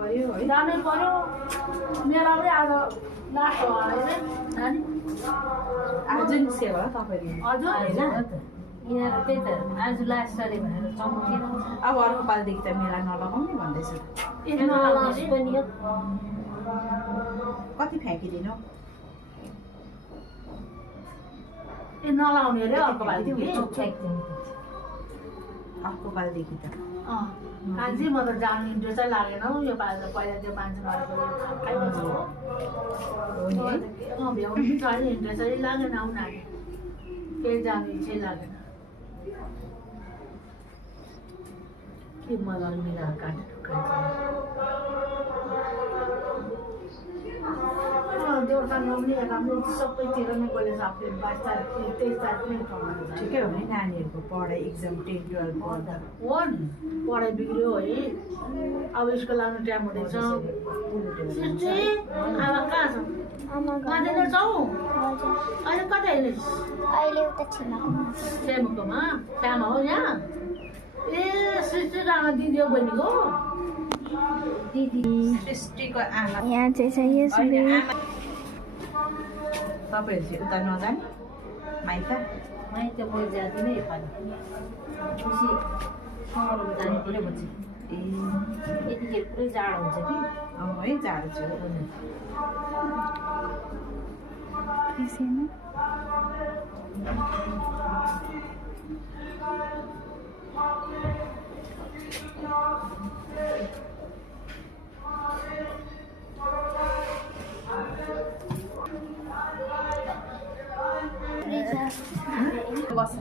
पर्यो है जानै पर्यो मेला पनि आज लास्ट हो नानी आज नि सेवा तपाईले हजुर यहाँ त्यही त आज लास्ट सरे भनेर चम्किएर अब अर्को पालिदेखि त मेला नलगाउने भन्दैछ पनि हो कति फ्याँकिदिनु ए नलाउने अरे अर्को पालिदेखि अर्को पालिदेखि त कान्छी म त जानु इन्ट्रेस्टै लागेन हौ यो पालि त पहिला त्यो मान्छे मरेको खाइदिनु हो भ्याउनु पनि छ नि इन्ट्रेस्टै लागेन हौ नानी केही जानु इच्छै लागेन के मलाई मिला काटेर देउतामा पनि राम्रो सबैतिर नै गएर सबै 22 तारिक 23 तारिक नै उठाउनु ठिकै हो नि नानीहरूको पढाइ एक्जाम 10 12 पढ्दा हो नि पढाइ बिग्रियो है अब स्कुल लाग्नु टाइम हुँदैछ अब कहाँ छ कहाँनिर छौ अहिले कता हिँड्दैछ अहिले उता छेमुकोमा श्यामा हो यहाँ ए सृष्टि राणा दिदी हो बहिनीको दिदी सृष्टिको आमा यहाँ चाहिँ छ यस तपाईहरु चाहिँ उता नजाने माइता माइत म जाँदिन योपालि खुसी सँगै जाने पऱ्यो भन्छ ए यतिखेर पुरै जाडो हुन्छ कि है जाडो छ त्यसैमा बस